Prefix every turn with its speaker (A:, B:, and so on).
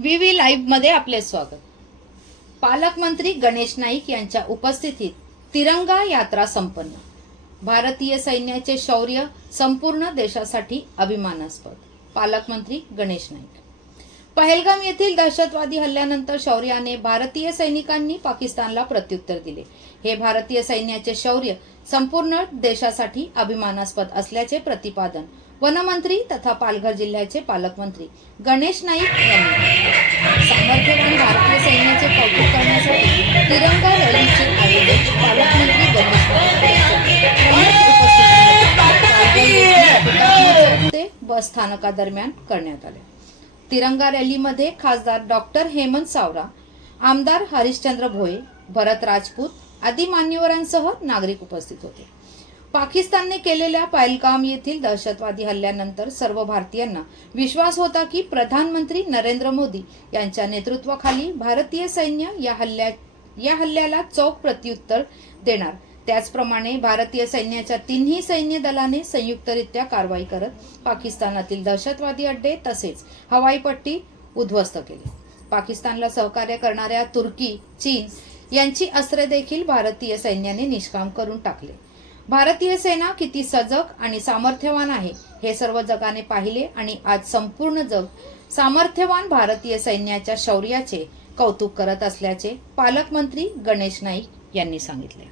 A: V V live आपले स्वागत. पालकमंत्री गणेश नाईक यांच्या उपस्थितीत तिरंगा यात्रा संपन्न. भारतीय सैन्याचे शौर्य संपूर्ण देशासाठी अभिमानास्पद पालकमंत्री गणेश नाईक. पहलगाम येथील दहशतवादी हल्ल्यानंतर शौर्याने भारतीय सैनिकांनी पाकिस्तानला प्रत्युत्तर दिले. हे भारतीय सैन्याचे शौर्य संपूर्ण देशासाठी अभिमानास्पद असल्याचे प्रतिपादन वनमंत्री तथा पालघर जिल्ह्याचे पालकमंत्री गणेश नाईक यांनी सामर्थ्यवान भारतीय सैन्याचे कौतुक करण्यासाठी तिरंगा रॅलीचे आयोजन पालकमंत्री गणेश नाईक बस स्थानकादरम्यान करण्यात आले. तिरंगा रॅलीमध्ये खासदार डॉक्टर हेमंत सावरा आमदार हरिश्चंद्र भोये भरत राजपूत आदी मान्यवरांसह नागरिक उपस्थित होते. पाकिस्तानने केलेल्या पायलकाम येथील दहशतवादी हल्ल्यानंतर सर्व भारतीयांना विश्वास होता की प्रधानमंत्री नरेंद्र मोदी यांच्या नेतृत्वाखाली भारतीय सैन्य या हल्ल्या या हल्ल्याला चौक प्रत्युत्तर देणार. त्याचप्रमाणे भारतीय सैन्याच्या तिन्ही सैन्य दलाने संयुक्तरित्या कारवाई करत पाकिस्तानातील दहशतवादी अड्डे तसेच हवाई पट्टी उद्ध्वस्त केली. पाकिस्तानला सहकार्य करणाऱ्या तुर्की चीन यांची अस्त्रे देखील भारतीय सैन्याने निष्काम करून टाकले. भारतीय सेना किती सजग आणि सामर्थ्यवान आहे हे सर्व जगाने पाहिले आणि आज संपूर्ण जग सामर्थ्यवान भारतीय सैन्याच्या शौर्याचे कौतुक करत असल्याचे पालकमंत्री गणेश नाईक यांनी सांगितले.